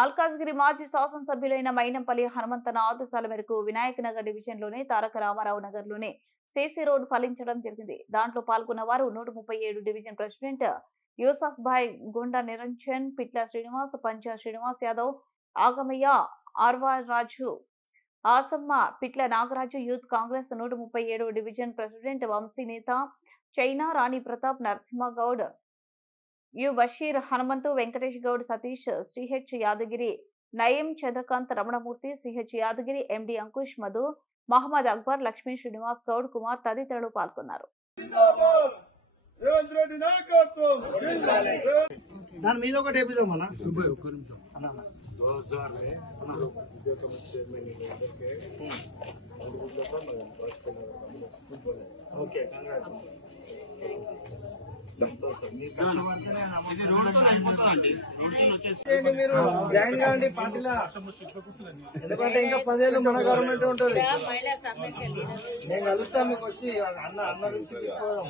మల్కాజ్గిరి మాజీ శాసనసభ్యులైన మైనంపల్లి హనుమంతన ఆదేశాల మేరకు వినాయక్ నగర్ డివిజన్లోని తారక రామారావు నగర్లోని సీసీ రోడ్ ఫలించడం జరిగింది. దాంట్లో పాల్గొన్న వారు 137 డివిజన్ ప్రెసిడెంట్ యూసఫ్ భాయ్, గుండా Niranjan, Pitla Srinivas, Pancha Srinivas Yadav, Agamayya, Arvaraju, Asamma, Pitla Nagaraju, youth Congress 137 division president Vamshi నేత, చైనా, రాణి ప్రతాప్, నరసింహగౌడ్, యు బషీర్, హనుమంతు, వెంకటేష్ గౌడ్, సతీష్, శ్రీహెచ్ యాదగిరి, నయీం, చంద్రకాంత్, రమణమూర్తి, శ్రీహెచ్ యాదగిరి, ఎండి అంకుష్, మధు, మహమ్మద్ అక్బర్, లక్ష్మీ, శ్రీనివాస్ గౌడ్, కుమార్ తదితరులు పాల్గొన్నారు. ఎందుకంటే ఇంకా 10 ఏళ్ళు మన గవర్నమెంట్ ఉంటుంది. నేను కలుస్తా మీకు వచ్చి అన్న తీసుకోవడం.